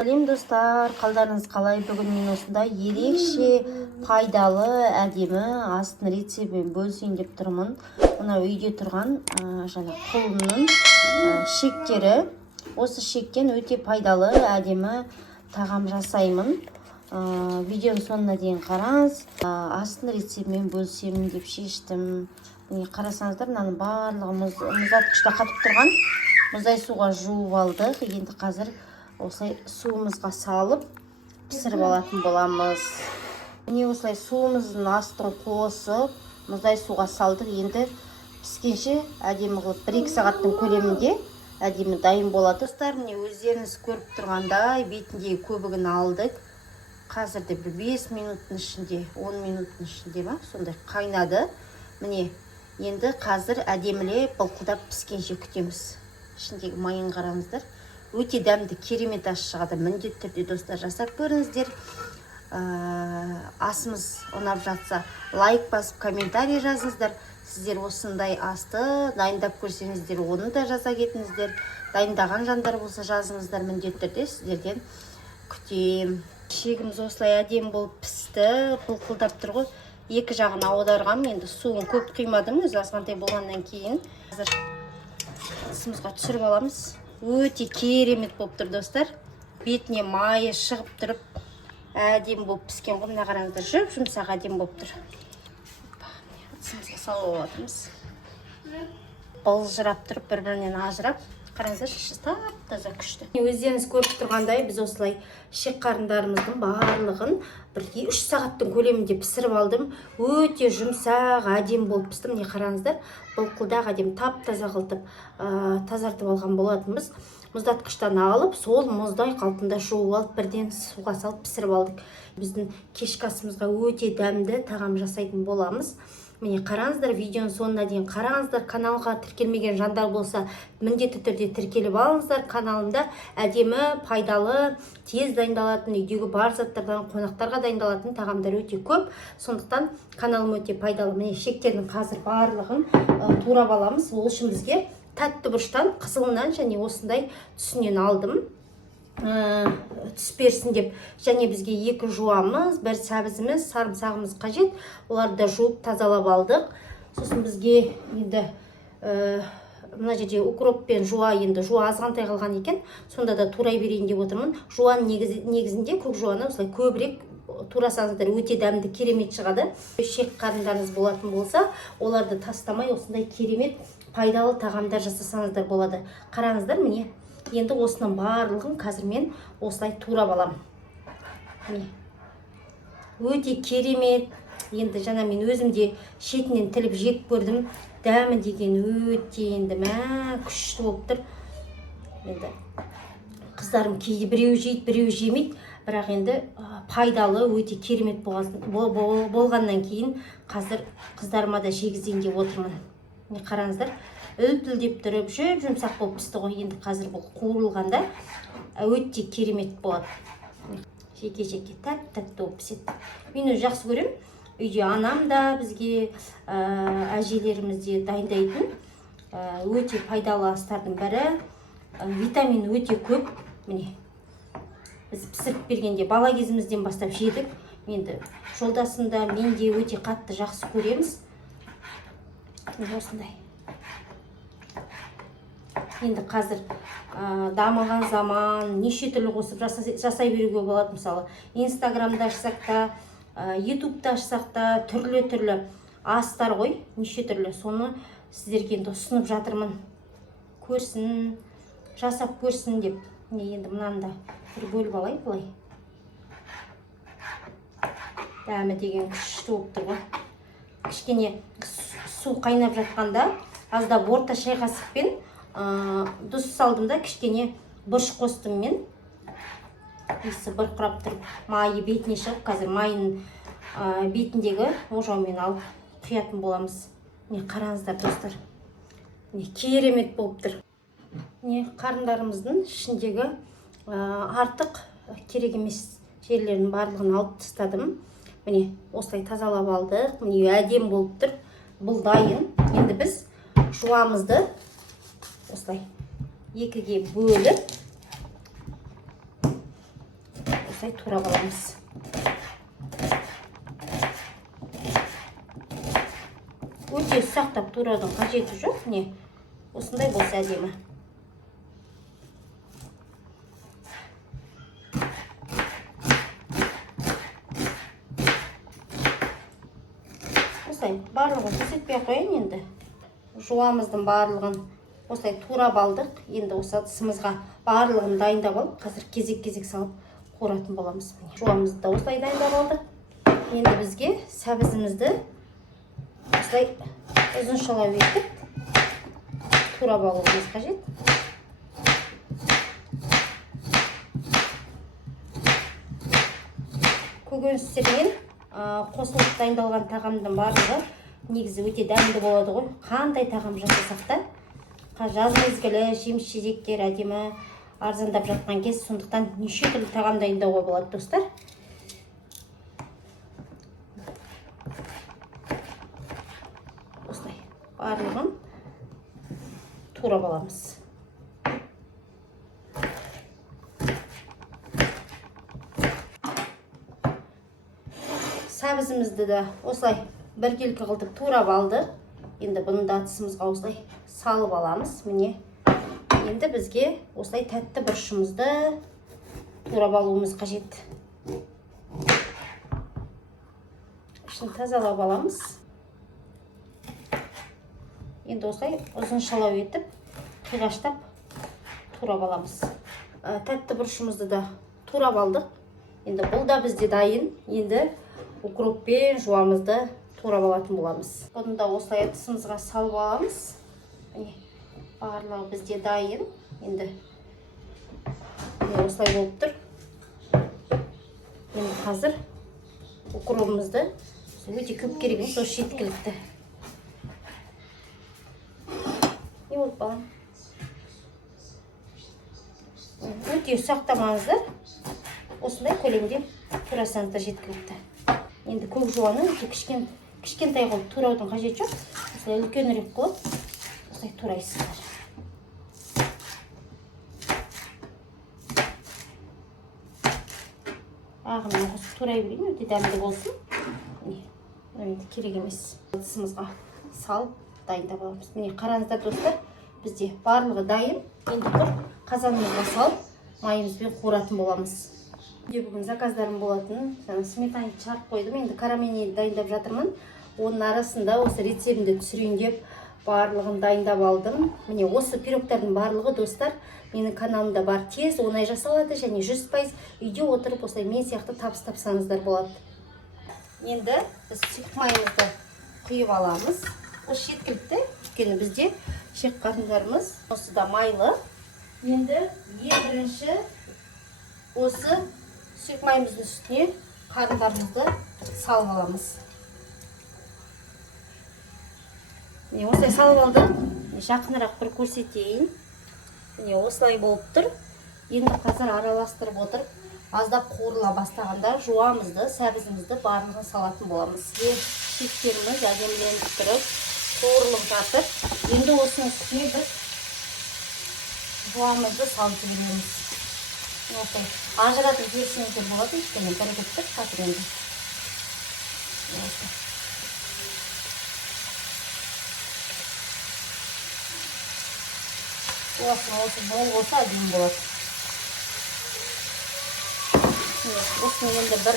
Сәлем достар, қалдарыңыз қалай? Бүгін мен осында ерекше пайдалы әдемі астың рецебін бөлісейін деп тұрмын. Мына үйде тұрған жаңа құлынның шектері. Осы шектен өте пайдалы әдемі тағам жасаймын. Видеоның соңына дейін қараңыз. Астың рецебімен бөлісемін деп шештім. Міне қарасаңыздар, мынаның барлығы мұздатқышта қатып тұрған. Мұздай суға жуып алдық. Енді қазір осылай суымызға салып пісіріп алатын боламыз. Міне осылай суымыздың астын қосып мұздай суға салдық. Енді піскенше әдемі қылып 1-2 сағаттың көлемінде әдемі дайын болады. Достар, міне өздеріңіз көріп тұрғандай бетіндегі көбігін алдық. Қазірде бір 5 минуттың ішінде, 10 минуттың ішінде сондай қайнады. Міне енді қазір әдемілеп былқылдап піскенше күтеміз. Ішіндегі майын қараңыздар. Өте дәмді, керемет ас шығады. Міндетті түрде достар жасап көріңіздер. Асымыз ұнап жатса лайк басып, комментарий жазыңыздар. Сіздер осындай асты дайындап көрсеңіздер, оны да жаза кетіңіздер. Дайындаған жандар болса жазыңыздар, міндетті түрде сіздерден күтем. Шегіміз осылай әдемі болып пісті, былқылдап тұр ғой. Екі жағын аударғам, енді суын көп құймадым, өзі азғантай болғаннан кейін. Қазір ысымызға түсіріп аламыз. Өте керемет болып тұр достар. Бетіне майы шығып тұрып, әдемі болып піскен ғой. Мына қараңыздар, жұмсақ әдемі болып тұр. Ысымызға салып алатымыз. Былжырап тұрып, бір-бірінен ажырап. Қараңыздар, тап-таза күшті. Өздеріңіз көріп тұрғандай, біз осылай шек қарындарымыздың барлығын 1-3 сағаттың көлемінде пісіріп алдым. Өте жұмсақ, әдемі болып пісті. Міне қараңыздар, былқылдақ әдемі тап-таза қылтып тазартып алған болатынбыз. Мұздатқыштан алып, сол мұздай қалпында жуып алып, бірден суға салып пісіріп алдық. Біздің кешкі асымызға өте дәмді тағам жасайтын боламыз. Міне қараңыздар, видеоның соңына дейін қараңыздар. Каналға тіркелмеген жандар болса, міндетті түрде тіркеліп алыңыздар. Каналымда әдемі, пайдалы, тез дайындалатын, үйдегі бар заттардан қонақтарға дайындалатын тағамдар өте көп. Сондықтан каналым өте пайдалы. Міне шектердің қазір барлығын турап аламыз. Ол үшін бізге тәтті бұрыштан, қызылынан және осындай түсінен алдым. Түсперсін деп, және бізге 2 жуамыз, 1 сәбізіміз, сарымсағымыз қажет. Оларды жуып тазалап алдық. Сосын бізге енді мына жерде укроп пен жуа, енді жуа азғантай қалған екен. Сонда да турай берейін деп отырмын. Жуан негізінде көк жуаны осылай көбірек турасаңыздар өте дәмді, керемет шығады. Шек қарындарыңыз болатын болса, оларды тастамай осындай керемет пайдалы тағамдар жасасаңыздар болады. Қараңыздар, міне енді осының барлығын қазір мен осылай турап алам. Өте керемет. Енді жаңа мен өзімде шетінен тіліп жеп көрдім. Дәмі деген өте енді күшті болып тұр. Енді қыздарым кейде біреу жейді, біреу жемейді. Бірақ енді пайдалы, өте керемет болғаннан кейін қазір қыздарыма да жегізейін деп отырмын. Қараңыздар, үлпілдеп тұрып, жұмсақ болып пісті ғой. Енді қазір бұл қуырылғанда өте керемет болады. Жеке-жеке тәп-тәтті болып піседі. Мен өзі жақсы көрем. Үйде анам да бізге әжелеріміз де дайындайтын өте пайдалы астардың бірі. Витамин өте көп. Міне біз пісіріп бергенде бала кезімізден бастап жедік. Енді жолдасында мен де өте қатты жақсы көреміз. Осындай. Енді қазір дамыған заман, неше түрлі қосып жасай беруге болады. Мысалы, Инстаграмда ашсақ та, Ютубта ашсақ та, түрлі-түрлі астар ғой, неше түрлі. Соны сіздерге енді ұсынып жатырмын. Көрсін, жасап көрсін деп. Енді мынанда бір бөліп алай, былай. Дәмі деген күшті болып тұр ғой. Кішкене су қайнап жатқанда, аздап орта шай қасықпен тұз салдым да, кішкене бұрыш қостым мен. Иісі бұрқырап тұрып, майы бетіне шығып, қазір майын бетіндегі ожаумен алып құятын боламыз. Не қараңыздар достар. Не керемет болып тұр. Не қарындарымыздың ішіндегі артық керек емес жерлерінің барлығын алып тастадым. Міне осылай тазалап алдық. Міне әдем болып тұр. Бұл дайын. Енді біз жуамызды осылай 2-ге бөліп осылай турап аламыз. Өте ұсақтап тураудың қажеті жоқ. Не, осындай болса әдемі. Осылай барлығын көрсетпей қояйын енді. Жуамыздың барлығын осылай турап алдық. Енді осы ыдысымызға барлығын дайындап алып, қазір кезек-кезек салып қуыратын боламыз. Жуамызды да осылай дайындап алдық. Енді бізге сәбізімізді осылай ұзыншалау етіп турап алуымыз қажет. Көкөністермен қосылып дайындалған тағамдың барлығы негізі өте дәмді болады ғой. Қандай тағам жасасақ та, жаз мезгілі жеміс-жидектер әдемі арзандап жатқан кез, сондықтан неше түрлі тағам дайындауға болады, достар. Осылай барлығын турап аламыз. Сәбізімізді де осылай біркелкі қылдып турап алдық. Енді бұны да ыдысымызға осылай салып аламыз. Міне, енді бізге осылай тәтті бұрышымызды турап алуымыз қажет. Ішін тазалап аламыз. Енді осылай ұзыншалау етіп, қиғаштап турап аламыз. Тәтті бұрышымызды да турап алдық. Енді бұл да бізде дайын. Енді укроппен жуамызды турап алатын боламыз. Бұны да осылай ыдысымызға салып аламыз. Барлығы бізде дайын. Енді осылай болып тұр. Енді қазір укропымызды өте көп керек емес, осы жеткілікті. Не болды балам? Өте ұсақтамаңыздар. Осындай көлемде турасаңыздар жеткілікті. Енді көк жуаны кішкентай қылып тураудың қажет жоқ. Осылай үлкенірек қылып, осылай турайсыздар. Ағымен қосып турай берейін, өте дәмді болсын. Енді керек емес. Ыдысымызға салып дайындап аламыз. Міне қараңыздар достар, бізде барлығы дайын. Енді құр қазанымызға салып, майымызбен қуыратын боламыз. Бүгін заказдарым болатын, сметана шығарып қойдым. Енді карамельні дайындап жатырмын. Оның арасында осы рецептімді түсірейін деп барлығын дайындап алдым. Міне осы пирогтардың барлығы достар менің каналымда бар. Тез, оңай жасалады және 100% үйде отырып осылай мен сияқты табыс тапсаңыздар болады. Енді біз сұйық майымызды құйып аламыз. Осы жеткілікті. Өйткені бізде шек қарындарымыз осы да майлы. Енді ең бірінші осы сұйық майымыздың үстіне қарындарымызды салып аламыз. Осылай салып алдым. Жақынырақ бір көрсетейін. Осылай болып тұр. Енді қазір араластырып отырып, аздап қуырыла бастағанда жуамызды, сәбізімізді барлығын салатын боламыз. Шектеріміз әдеміленіп тұрып, қуырылып жатыр. Енді осының үстіне біз жуамызды салып жібереміз. Ажыратып жіберсеңіздер болады, ештеңе бірігіп қазір енді. Осы бол болса әдемі болады. Осыны енді бір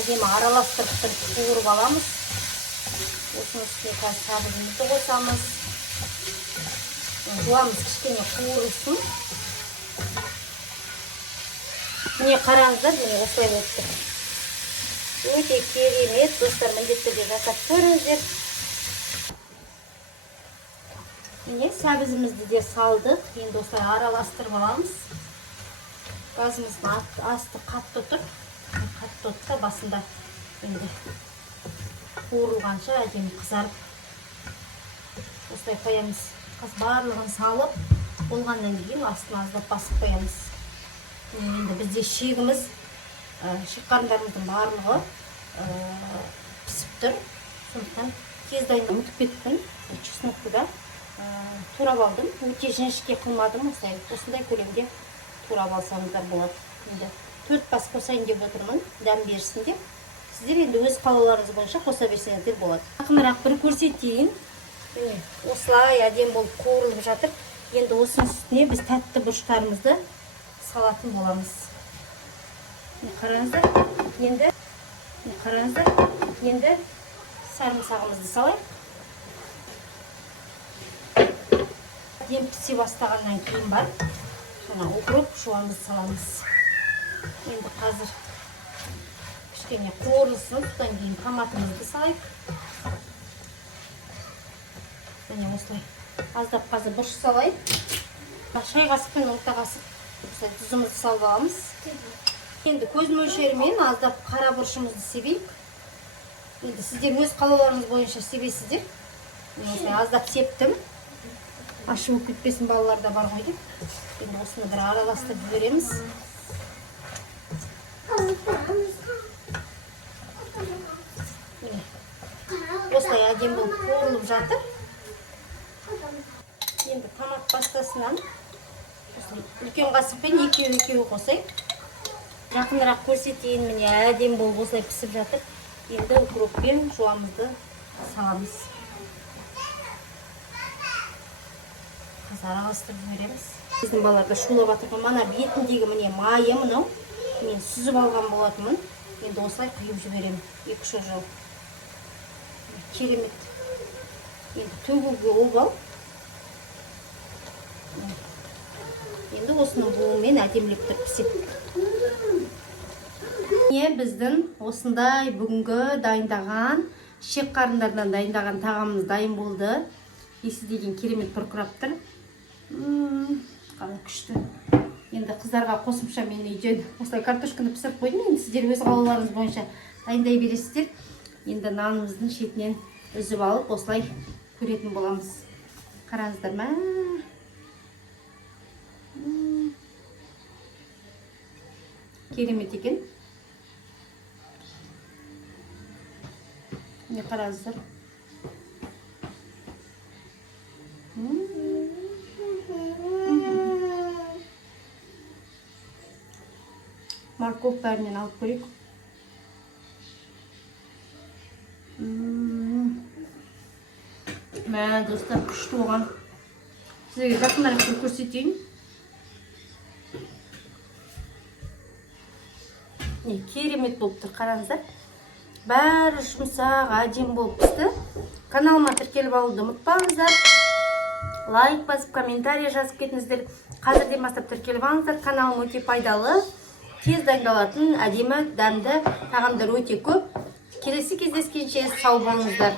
әдемі араластырып қуырып аламыз. Осының үстіне қазір сәбізімізді қосамыз. Жуамыз кішкене қуырылсын. Міне қараңыздар, осылай болып тұр. Өте керемет, достар, міндетті түрде жасап көріңіздер. Міне сәбізімізді де салдық. Енді осылай араластырып аламыз. Газымыздың асты қатты тұр. Қатты тұр басында енді қуырылғанша әдемі қызарып. Осылай қоямыз. Барлығын салып, болғаннан кейін астына аздап басып қоямыз. Енді бізде шегіміз, шек қарындарымыздың барлығы пісіп тұр. Сондықтан тез дайындап ұмытып кеттім. Чеснокты да турап алдым. Өте жіңішке қылмадым. Осындай көлемде турап алсаңыздар болады. Енді 4 бас қосайын деп отырмын, дәм берсін деп. Сіздер енді өз қалауларыңыз бойынша қоса берсеңіздер болады. Жақынырақ бір көрсетейін. Міне, осылай әдемі болып қуырылып жатыр. Енді осының үстіне біз тәтті бұрыштарымызды салатын боламыз. Қараңыздар. Енді сарымсағымызды салайық. Әдемі пісе бастағаннан кейін бар. Жаңа укроп, жуанымызды саламыз. Енді қазір кішкене қуырылсын, содан кейін томатымызды салайық. Және осылай аздап қазір бұрыш салайық. Шай қасықпен орта қасық тұзымызды салып аламыз. Енді көз мөлшерімен аздап қара бұрышымызды себейік. Енді сіздер өз қалауларыңыз бойынша себесіздер. Осылай аздап септім. Ашуы күтпесін, балаларда бар ғой деп. Енді осыны бір араластырып жібереміз. Осылай әдемі болып қуырылып жатыр. Енді томат пастасынан үлкен қасықпен екеуі қосайық. Жақынырақ көрсетейін, міне әдемі болып осылай пісіп жатыр. Енді укроппен жуамызды саламыз. Қазір араластырып жібереміз. Біздің балаларда шулап жатыр. Мана бетіндегі міне майы мынау. Мен сүзіп алған болатынмын. Енді осылай құйып жіберемін. 2-3 жол. Керемет. Енді төгуге обал. Енді осының буымен әдемілеп тұрып пісіп. Біздің осындай бүгінгі дайындаған, шек қарындардан дайындаған тағамымыз дайын болды. Есі деген керемет бұрқырап тұр. Қалай күшті. Енді қыздарға қосымша мен үйден осылай картошканы пісіріп қойдым. Енді сіздер өз қалауларыңыз бойынша дайындай бересіздер. Енді нанымыздың шетінен үзіп алып осылай көретін боламыз. Қараңыздар ма? Керемет екен. Не қараңыздар. Морковь бәрінен алып көрейік. Мә, достар, күшті оған. Сіздерге жақындарып көрсетейін. Керемет болып тұр, қараңыздар. Бәрі жұмсақ, әдемі болып пісті. Каналыма тіркеліп алуды ұмытпаңыздар. Лайк басып, комментарий жазып кетіңіздер. Қазірден бастап тіркеліп алыңыздар. Каналым өте пайдалы, тез дайындалатын, әдемі, дәмді тағамдар өте көп. Келесі кездескенше сау болыңыздар.